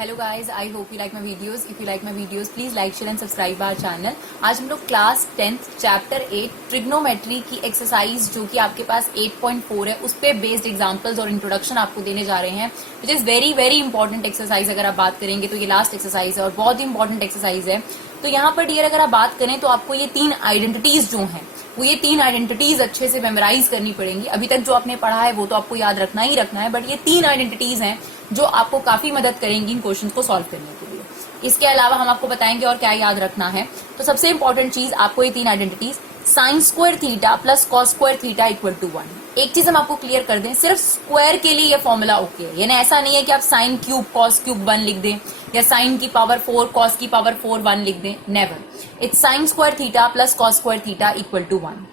Hello guys, I hope you like my videos. If you like my videos please like share and subscribe our channel. आज हम लोग class 10th chapter 8 trigonometry की exercise जो कि आपके पास 8.4 है उस पे बेस्ड एग्जांपल्स और इंट्रोडक्शन आपको देने जा रहे हैं, which is very very important exercise. अगर आप बात करेंगे तो ये लास्ट एक्सरसाइज है और बहुत ही इंपॉर्टेंट एक्सरसाइज है. तो यहाँ पर डियर अगर आप बात करें तो आपको ये तीन आइडेंटिटीज जो हैं वो ये तीन आइडेंटिटीज अच्छे से मेमोराइज करनी पड़ेंगी. अभी तक जो आपने पढ़ा है वो तो आपको याद रखना ही रखना है, बट ये तीन आइडेंटिटीज हैं जो आपको काफी मदद करेंगी इन क्वेश्चंस को सॉल्व करने के लिए. इसके अलावा हम आपको बताएंगे और क्या याद रखना है. तो सबसे इंपॉर्टेंट चीज आपको ये तीन identities sine square theta plus cos square theta equal to 1. एक चीज हम आपको क्लियर कर दें, सिर्फ स्क्वायर के लिए ये फॉर्मूला ओके है. यानी ऐसा नहीं है कि आप साइन क्यूब कॉस क्यूब 1 लिख दें या साइन की पावर 4 कॉस की पावर 4 1 लिख दें. Never. It's sine square theta plus cos square theta equal to 1.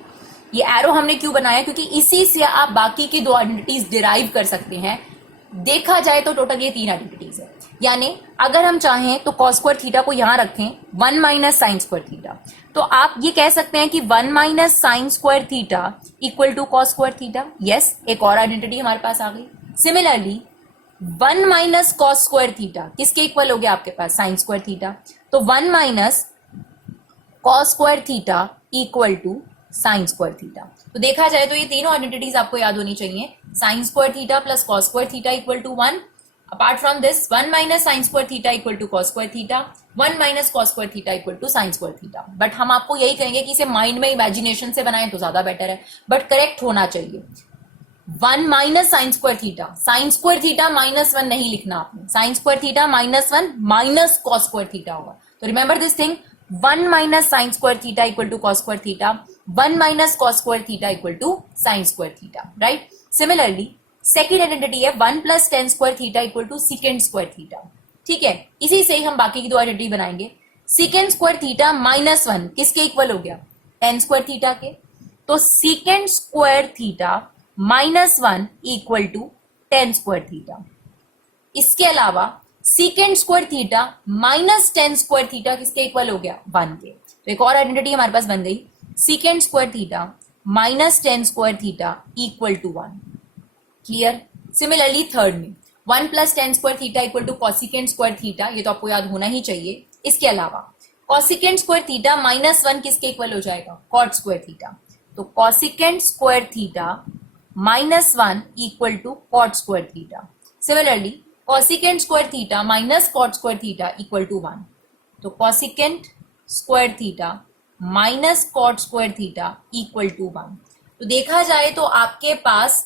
ये एरो हमने क्यों बनाया? क्योंकि इसी से आप बाकी की दो आइडेंटिटीज डिराइव कर सकते हैं. देखा जाए तो टोटल ये तीन आइडेंटिटीज है. यानी अगर हम चाहें तो कॉस स्क्वायर थीटा को यहां रखें 1 माइनस साइन स्क्वायर थीटा, तो आप ये कह सकते हैं कि 1 minus sine square theta equal to cos square theta. Yes, एक और आइडेंटिटी हमारे पास आ गई. Similarly 1 minus cos square theta किसके इक्वल हो गया आपके पास? Sine square theta. तो 1 minus cos square theta equal to sine square theta. तो देखा जाए तो ये तीनों आइडेंटिटीज आपको याद होनी चाहिए. Sine square theta plus cos square theta equal to 1. Apart from this 1 minus sine square theta equal to cos square theta, 1 minus cos square theta equal to sine square theta. But हम आपको यही कहेंगे कि इसे mind में imagination से बनाएं तो ज्यादा बेटर है, बट करेक्ट होना चाहिए. 1 minus sine square theta, sine square theta -1 नहीं लिखना आपने. Sine square theta -1 minus cos square theta होगा. तो remember this thing, 1 minus sine square theta equal to cos square theta, 1 minus cos square theta equal to sine square theta. Right. Similarly second identity है 1 plus tan square theta equal to secant square theta. ठीक है, इसी से ही हम बाकी की दो identity बनाएंगे. सीकेंड स्क्वायर थीटा -1 किसके इक्वल हो गया? टेन स्क्वायर थीटा के. तो secant square theta -1 equal to tan square theta. इसके अलावा secant square theta minus tan square theta किसके इक्वल हो गया? 1 के. तो एक और आइडेंटिटी हमारे पास बन गई, secant square theta minus tan square theta equal to 1. Clear. Similarly third में 1 plus tan square theta equal to cosecant square theta, ये तो आपको याद होना ही चाहिए. इसके अलावा कॉसिकेंड स्क्वायर थीटा -1 किसके इक्वल हो जाएगा? Cot square theta. तो cosecant square theta -1 equal to cot square theta. Similarly cosecant square theta minus cot square theta equal to 1. तो cosecant square theta minus cot square theta equal to 1. तो देखा जाए तो आपके पास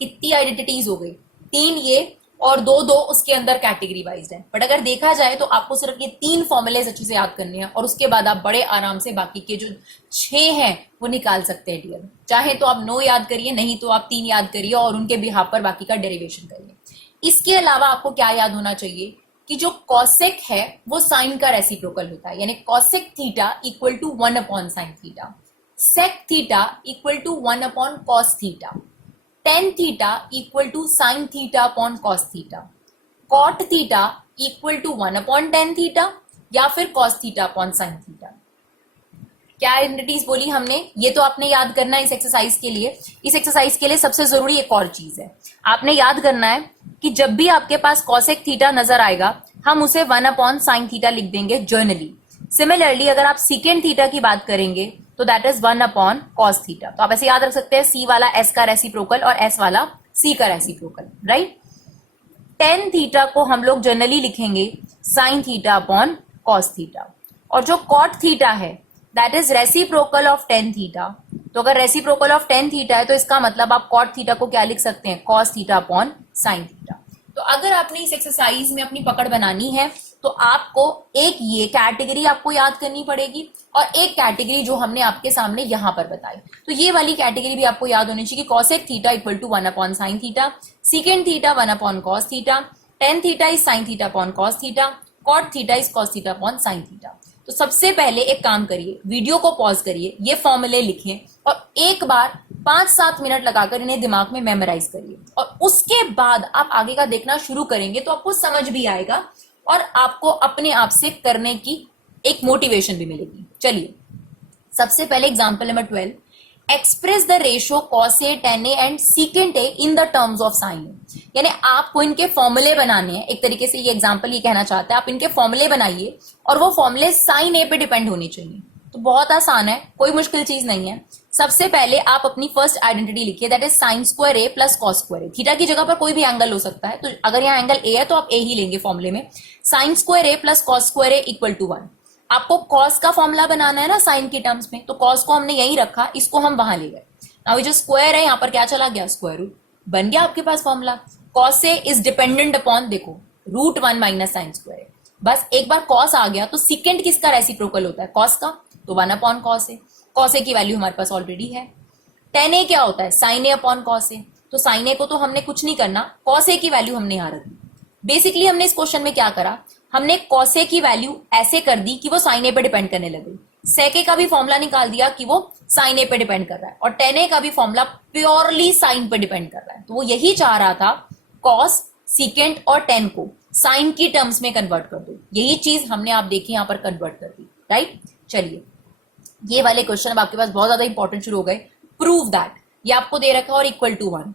कितनी आइडेंटिटीज हो गई? तीन ये और दो दो उसके अंदर कैटेगरी वाइज है. बट अगर देखा जाए तो आपको सिर्फ ये तीन फॉर्मूलेज अच्छे से याद करने हैं और उसके बाद आप बड़े आराम से बाकी के जो 6 हैं वो निकाल सकते हैं डियर. चाहे तो आप 9 याद करिए, नहीं तो आप 3 याद करिए और उनके बिहाफ पर बाकी का डेरिवेशन करिए. इसके अलावा आपको क्या याद होना चाहिए कि जो कॉसेक है वो साइन का रेसिप्रोकल होता है. यानी cosec theta equal to 1 upon sine theta, sec theta equal to 1 upon cos theta, tan theta equal to sine theta upon cos theta, cot theta equal to 1 upon tan theta या फिर cos theta upon sine theta. क्या identities बोली हमने? ये तो आपने याद करना है इस एक्सरसाइज के लिए. इस एक्सरसाइज के लिए सबसे जरूरी एक और चीज है, आपने याद करना है कि जब भी आपके पास कॉसेक थीटा नजर आएगा हम उसे 1 अपॉन साइन थीटा लिख देंगे जर्नली. सिमिलरली अगर आप सीकेंड थीटा की बात करेंगे तो that is 1 upon cos theta. तो आप ऐसे याद रख सकते हैं, सी वाला एस का रेसिप्रोकल और एस वाला सी का रेसिप्रोकल. राइट. टेन थीटा को हम लोग जनरली लिखेंगे sign theta upon cos theta, और जो कॉट थीटा है that is reciprocal of tan theta. तो अगर रेसिप्रोकल ऑफ टेन थीटा है तो इसका मतलब आप कॉट थीटा को क्या लिख सकते हैं? Cos theta upon sine theta. तो अगर आपने इस एक्सरसाइज में अपनी पकड़ बनानी है तो आपको एक ये कैटेगरी आपको याद करनी पड़ेगी और एक कैटेगरी जो हमने आपके सामने यहां पर बताई. तो ये वाली कैटेगरी भी आपको याद होनी चाहिए कि cosec theta equal to 1 upon sine theta, secant theta 1 upon cos theta, tan theta is sine theta upon cos theta, cot theta is cos theta upon sine theta. तो सबसे पहले एक काम करिए, वीडियो को पॉज करिए, ये फॉर्मूले लिखें और एक बार 5-7 मिनट लगाकर इन्हें दिमाग में मेमोराइज करिए. और उसके बाद आप आगे का देखना शुरू करेंगे तो आपको समझ भी आएगा और आपको अपने आप से करने की एक मोटिवेशन भी मिलेगी. चलिए सबसे पहले example number 12. Express the ratio cos A tan A and secant A in the terms of sine A. यानी आपको इनके फॉर्मूले बनाने हैं, एक तरीके से ये एग्जांपल ये कहना चाहता है आप इनके फॉर्मूले बनाइए और वो फॉर्मूले साइन ए पे डिपेंड होने चाहिए। तो बहुत आसान है, कोई मुश्किल चीज नहीं है। सबसे पहले आप अपनी फर्स्ट आइडेंटिटी लिखिए, that is sine square A plus cos square A. Theta की जगह पर कोई भी एंगल हो सकता है, तो अगर यहाँ एंगल ए है तो आप ए ही लेंगे फॉर्मूले में। Sine square A plus cos square A equal to 1। आपको कॉस का फॉर्मूला बनाना है ना साइन की टर्म्स में, तो कॉस को हमने यही रखा, इसको हम वहां ले गए। नाउ ये जो स्क्वायर है यहाँ पर क्या चला गया, स्क्वायर रूट बन गया आपके पास formula. Cos A is dependent upon, देखो root 1 minus sine square A. बस एक बार कॉस आ गया तो सिकेंड किसका रेसिप्रोकल होता है, कॉस का, तो 1 upon cos A. Cos A की वैल्यू हमारे पास ऑलरेडी है। टेन ए क्या होता है, sign A upon cos A. तो साइन ए को तो हमने कुछ नहीं करना, कॉस ए की वैल्यू हमने यहाँ रखी। बेसिकली हमने इस क्वेश्चन में क्या करा, हमने कॉस ए की वैल्यू ऐसे कर दी कि वो साइन ए पे डिपेंड करने लगी। सेक ए का भी फॉर्मूला निकाल दिया कि वो साइन ए पे डिपेंड कर रहा है, और टेन ए का भी फॉर्मूला प्योरली साइन पे डिपेंड कर रहा है। तो वो यही चाह रहा था, कॉस, सीकेंट और टेन को साइन की टर्म्स में कन्वर्ट कर दो। यही चीज हमने आप देखिए यहाँ पर कन्वर्ट कर दी, राइट। चलिए ये वाले क्वेश्चन अब आपके पास बहुत ज्यादा इंपॉर्टेंट शुरू हो गए। प्रूव दैट, ये आपको दे रखा और इक्वल टू 1।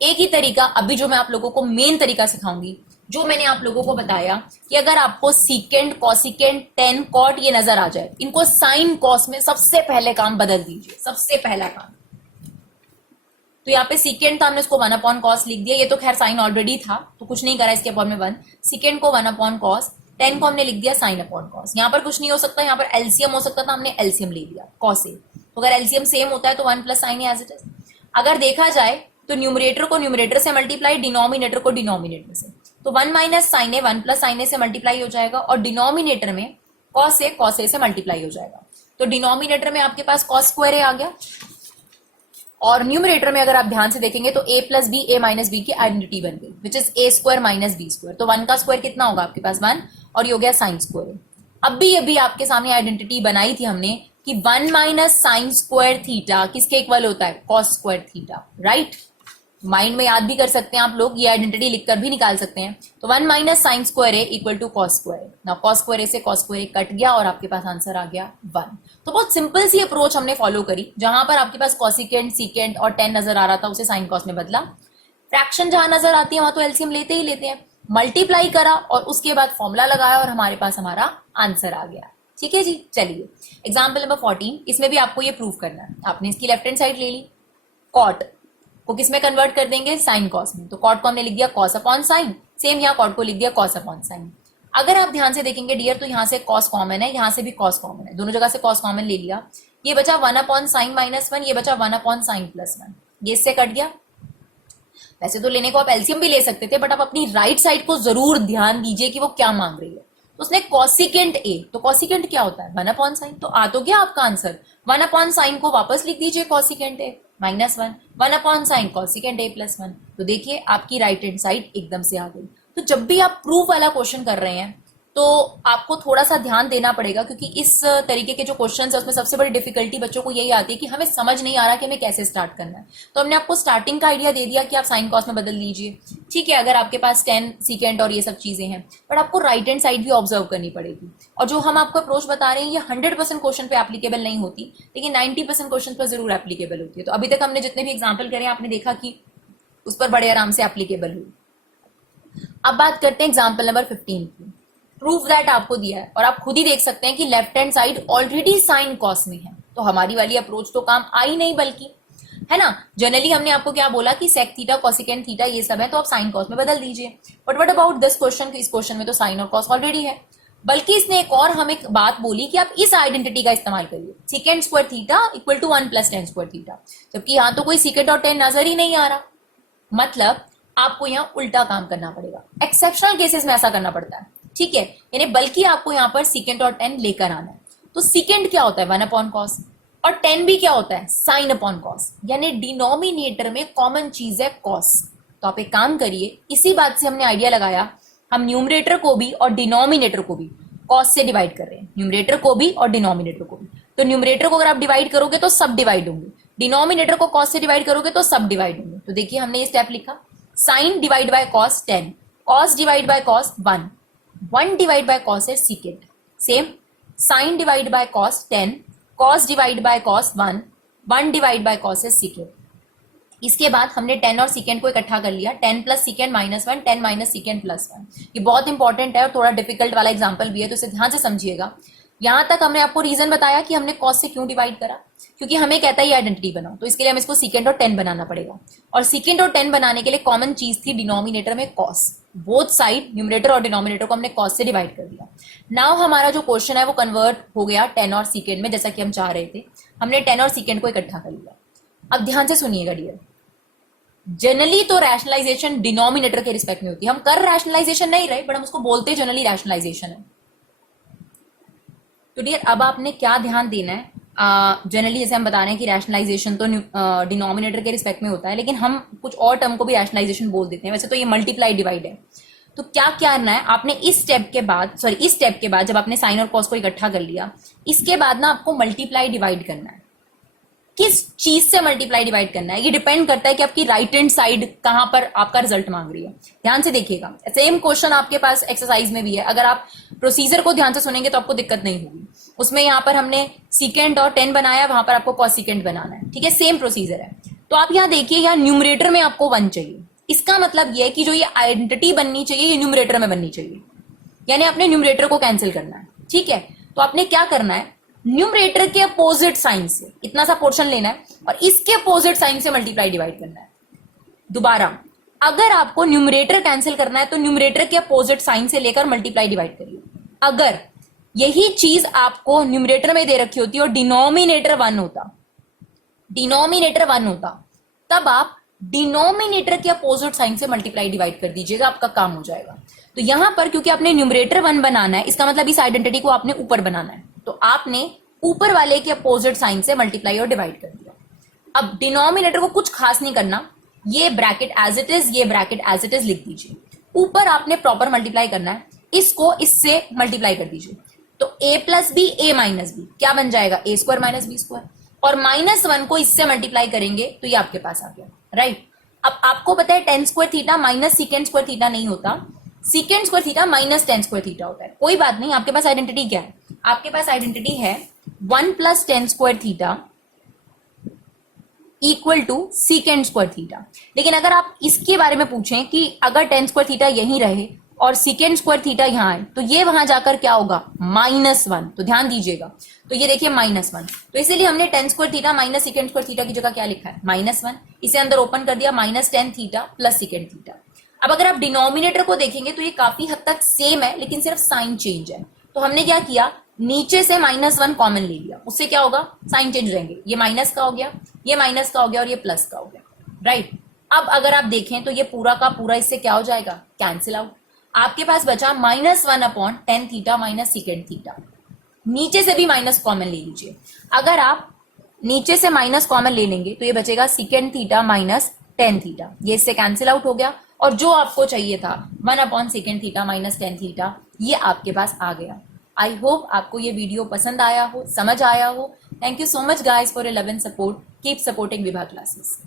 एक ही तरीका अभी जो मैं आप लोगों को मेन तरीका सिखाऊंगी, जो मैंने आप लोगों को बताया कि अगर आपको सीकेंट, कॉसिकेंट, टेन, कॉट ये नजर आ जाए, इनको साइन कॉस में सबसे पहले काम बदल दीजिए, सबसे पहला काम। तो यहाँ पे सीकेंट था, हमने उसको 1 अपॉन कॉस लिख दिया। ये तो खैर साइन ऑलरेडी था तो कुछ नहीं करा इसके अपॉन में 1। सीकेंट को 1 अपॉन कॉस, टेन को हमने लिख दिया साइन अपॉन कॉस। यहाँ पर कुछ नहीं हो सकता, यहाँ पर एलसीएम हो सकता था, हमने एलसीएम ले लिया कॉस ए। तो अगर एलसीएम सेम होता है तो 1 plus sine as it is. अगर देखा जाए तो न्यूमरेटर को न्यूमरेटर से मल्टीप्लाई, डिनोमिनेटर को डिनोमिनेटर से। तो 1 माइनस साइन ए 1 प्लस साइन ए से मल्टीप्लाई हो जाएगा, और डिनोमिनेटर में कॉस ए से मल्टीप्लाई हो जाएगा। तो डिनोमिनेटर में आपके पास कॉस स्क्वायर ए आ गया, और न्यूमरेटर में अगर आप ध्यान से देखेंगे तो a plus B, a minus B की आइडेंटिटी बन गई, which is a square minus B square. तो 1 का स्क्वायर कितना होगा आपके पास 1, और ये हो गया साइन स्क्वायर। अभी आपके सामने आइडेंटिटी बनाई थी हमने कि 1 माइनस साइन स्क्वायर थीटा किसके इक्वल होता है, cos square theta, right. Mind में याद भी कर सकते हैं आप लोग, ये आइडेंटिटी लिखकर भी निकाल सकते हैं। तो 1 minus sine square A equal to cos square. Now cos square A से कॉस स्क्वायर ए कट गया और आपके पास आंसर आ गया 1। तो बहुत सिंपल सी अप्रोच हमने फॉलो करी, जहां पर आपके पास कॉसिकेंट, सीकेंट और टेन नजर आ रहा था उसे साइन कॉस में बदला। फ्रैक्शन जहां नजर आती है वहां तो एलसीएम लेते ही लेते हैं, मल्टीप्लाई करा और उसके बाद फॉर्मूला लगाया और हमारे पास हमारा आंसर आ गया। ठीक है जी। चलिए एग्जाम्पल नंबर 14, इसमें भी आपको ये प्रूव करना है। आपने इसकी लेफ्ट हैंड साइड ले ली, कॉट को किस में कन्वर्ट कर देंगे, साइन कॉस में। तो कॉट को हमने लिख दिया कॉस अपॉन साइन, सेम यहाँ कॉट को लिख दिया कॉस अपॉन साइन। अगर आप ध्यान से देखेंगे डियर, तो यहाँ से कॉस कॉमन है, यहाँ से भी कॉस कॉमन है, दोनों जगह से कॉस कॉमन ले लिया। ये बचा 1 अपॉन साइन माइनस 1, ये बचा 1 अपॉन साइन प्लस 1, ये इससे कट गया। वैसे तो लेने को आप एलसीएम भी ले सकते थे, बट आप अपनी राइट साइड को जरूर ध्यान दीजिए कि वो क्या मांग रही है। तो उसने कॉसिकेंट ए, तो कॉसिकेंट क्या होता है 1 अपॉन साइन, तो आ तो गया आपका आंसर। 1 अपॉन साइन को वापस लिख दीजिए cosecant A minus 1, 1 upon sign cosecant A plus 1। तो देखिए आपकी राइट हैंड साइड एकदम से आ गई। तो जब भी आप प्रूफ वाला क्वेश्चन कर रहे हैं तो आपको थोड़ा सा ध्यान देना पड़ेगा, क्योंकि इस तरीके के जो क्वेश्चंस है उसमें सबसे बड़ी डिफिकल्टी बच्चों को यही आती है कि हमें समझ नहीं आ रहा कि हमें कैसे स्टार्ट करना है। तो हमने आपको स्टार्टिंग का आइडिया दे दिया कि आप साइन कॉस में बदल लीजिए, ठीक है, अगर आपके पास टेन, सीकेंट और ये सब चीजें हैं, बट आपको राइट हैंड साइड भी ऑब्जर्व करनी पड़ेगी। और जो हम आपको अप्रोच बता रहे हैं ये 100% क्वेश्चन पे एप्लीकेबल नहीं होती, लेकिन 90% क्वेश्चन पर जरूर एप्लीकेबल होती है। तो अभी तक हमने जितने भी एग्जाम्पल करे आपने देखा कि उस पर बड़े आराम से एप्लीकेबल हुई। अब बात करते हैं एग्जाम्पल नंबर 15 की। प्रूफ दैट आपको दिया है और आप खुद ही देख सकते हैं कि left hand side already sine cos में है, तो हमारी वाली अप्रोच तो काम आई नहीं, बल्कि है ना। जनरली हमने आपको क्या बोला कि सेक थीटा, कॉसिकेंट थीटा ये सब है तो आप साइन कॉस में बदल दीजिए, but what about this question, इस क्वेश्चन में तो साइन और कॉस ऑलरेडी है। बल्कि इसने एक और हमें बात बोली कि आप इस आइडेंटिटी का इस्तेमाल करिए, secant square theta equal to 1 plus tan square theta, जबकि यहाँ तो कोई सीकेंट और टेन नजर ही नहीं आ रहा। मतलब आपको यहाँ उल्टा काम करना पड़ेगा, एक्सेप्शनल केसेस में ऐसा करना पड़ता है, ठीक है। यानी बल्कि आपको यहाँ पर सीकेंट और टेन लेकर आना है। तो सीकेंट क्या होता है 1 अपॉन कॉस, और टेन भी क्या होता है साइन अपॉन कॉस, यानी डिनोमिनेटर में कॉमन चीज है कॉस। तो आप एक काम करिए, इसी बात से हमने आइडिया लगाया, हम न्यूमरेटर को भी और डिनोमिनेटर को भी कॉस से डिवाइड कर रहे हैं, न्यूमरेटर को भी और डिनोमिनेटर को भी। तो न्यूमरेटर को अगर आप डिवाइड करोगे तो सब डिवाइड होंगे, डिनोमिनेटर को कॉस से डिवाइड करोगे तो सब डिवाइड होंगे। तो देखिए हमने ये स्टेप लिखा, sine divide by cos 10, cos divide by cos 1, 1 divide by cos है secant, same sine divide by cos 10, cos divide by cos 1, 1 divide by cos है सीकेंड। इसके बाद हमने 10 और सीकेंड को इकट्ठा कर लिया, 10 प्लस सीकेंड माइनस 1, 10 माइनस सीकेंड प्लस 1। ये बहुत इंपॉर्टेंट है और थोड़ा डिफिकल्ट वाला एग्जाम्पल भी है, तो इसे ध्यान से समझिएगा। यहां तक हमने आपको रीजन बताया कि हमने कॉस से क्यों डिवाइड करा, क्योंकि हमें कहता है ये आइडेंटिटी बनाओ, तो इसके लिए हमें इसको सीकेंड और 10 बनाना पड़ेगा। और सीकेंड और 10 बनाने के लिए कॉमन चीज थी डिनोमिनेटर में कॉस। बोथ साइड न्यूमरेटर और डिनोमिनेटर को हमने कॉस से डिवाइड कर दिया। नाउ हमारा जो क्वेश्चन है वो कन्वर्ट हो गया 10 और सीकेंड में, जैसा कि हम चाह रहे थे। हमने 10 और सीकेंड को इकट्ठा कर लिया। अब ध्यान से सुनिएगा डियर, जनरली तो रैशनलाइजेशन डिनोमिनेटर के रिस्पेक्ट में होती है। हम कर रैशनलाइजेशन नहीं रहे, बट हम उसको बोलते जनरली रैशनलाइजेशन है। तो डियर अब आपने क्या ध्यान देना है, जनरली जैसे हम बता रहे हैं कि रैशनलाइजेशन तो डिनोमिनेटर के रिस्पेक्ट में होता है, लेकिन हम कुछ और टर्म को भी रैशनलाइजेशन बोल देते हैं। वैसे तो ये मल्टीप्लाई डिवाइड है। तो क्या करना है आपने इस स्टेप के बाद जब आपने साइन और कॉस को इकट्ठा कर लिया, इसके बाद ना आपको मल्टीप्लाई डिवाइड करना है। किस चीज से मल्टीप्लाई डिवाइड करना है ये डिपेंड करता है कि आपकी राइट हैंड साइड कहां पर आपका रिजल्ट मांग रही है। ध्यान से देखिएगा, सेम क्वेश्चन आपके पास एक्सरसाइज में भी है। अगर आप प्रोसीजर को ध्यान से सुनेंगे तो आपको दिक्कत नहीं होगी। उसमें यहाँ पर हमने सीकेंड और 10 बनाया, वहां पर आपको कॉस सीकेंड बनाना है। ठीक है, सेम प्रोसीजर है। तो आप यहाँ देखिए, यहाँ न्यूमरेटर में आपको 1 चाहिए। इसका मतलब यह है कि जो ये आइडेंटिटी बननी चाहिए ये न्यूमरेटर में बननी चाहिए, यानी आपने न्यूमरेटर को कैंसिल करना है। ठीक है, तो आपने क्या करना है, न्यूमरेटर के अपोजिट साइन से इतना सा पोर्शन लेना है और इसके अपोजिट साइन से मल्टीप्लाई डिवाइड करना है। दोबारा, अगर आपको न्यूमरेटर कैंसिल करना है तो न्यूमरेटर के अपोजिट साइन से लेकर मल्टीप्लाई डिवाइड करिए। अगर यही चीज आपको न्यूमरेटर में दे रखी होती और डिनोमिनेटर 1 होता, तब आप डिनोमिनेटर के अपोजिट साइन से मल्टीप्लाई डिवाइड कर दीजिएगा, आपका काम हो जाएगा। तो यहां पर क्योंकि आपने न्यूमरेटर 1 बनाना है, इसका मतलब इस आइडेंटिटी को आपने ऊपर बनाना है, तो आपने ऊपर वाले के अपोजिट साइन से मल्टीप्लाई और डिवाइड कर दिया। अब डिनोमिनेटर को कुछ खास नहीं करना, ये ब्रैकेट एज इट इज, ये ब्रैकेट एज इट इज लिख दीजिए। ऊपर आपने प्रॉपर मल्टीप्लाई करना है, इसको इससे मल्टीप्लाई कर दीजिए। तो a plus B A minus B क्या बन जाएगा, A square minus B square, और -1 को इससे मल्टीप्लाई करेंगे तो ये आपके पास आ गया। राइट, अब आपको पता है ten square theta minus सीकेंड square theta नहीं होता, सीकेंड square theta minus tan square theta होता है। कोई बात नहीं, आपके पास आइडेंटिटी क्या है, आपके पास आइडेंटिटी है 1 plus tan square theta equal to secant square theta. लेकिन अगर आप इसके बारे में पूछें कि अगर टेन स्क्वायर थीटा यहीं रहे और सीकेंड स्क्वायर थीटा यहां है, तो ये वहां जाकर क्या होगा, -1। तो ध्यान दीजिएगा, तो ये देखिए -1, तो इसीलिए हमने ten square theta minus सीकेंड square theta की जगह क्या लिखा है, -1। इसे अंदर ओपन कर दिया, -10 थीटा प्लस सीकेंड थीटा। अब अगर आप डिनोमिनेटर को देखेंगे तो ये काफी हद तक सेम है, लेकिन सिर्फ साइन चेंज है। तो हमने क्या किया, नीचे से -1 कॉमन ले लिया, उससे क्या होगा, साइन चेंज रहेंगे। ये माइनस का हो गया, ये माइनस का हो गया और ये प्लस का हो गया। राइट, अब अगर आप देखें तो ये पूरा का पूरा इससे क्या हो जाएगा, कैंसिल आउट। आपके पास बचा -1/10 थीटा माइनस सीकेंड थीटा। नीचे से भी माइनस कॉमन ले लीजिए। अगर आप नीचे से माइनस कॉमन ले लेंगे तो ये बचेगा सीकेंड थीटा माइनस 10 थीटा, ये इससे कैंसिल आउट हो गया। और जो आपको चाहिए था 1/सेकेंड थीटा माइनस 10 थीटा, ये आपके पास आ गया। आई होप आपको ये वीडियो पसंद आया हो, समझ आया हो। Thank you so much guys for your love and support. Keep supporting Vibha classes.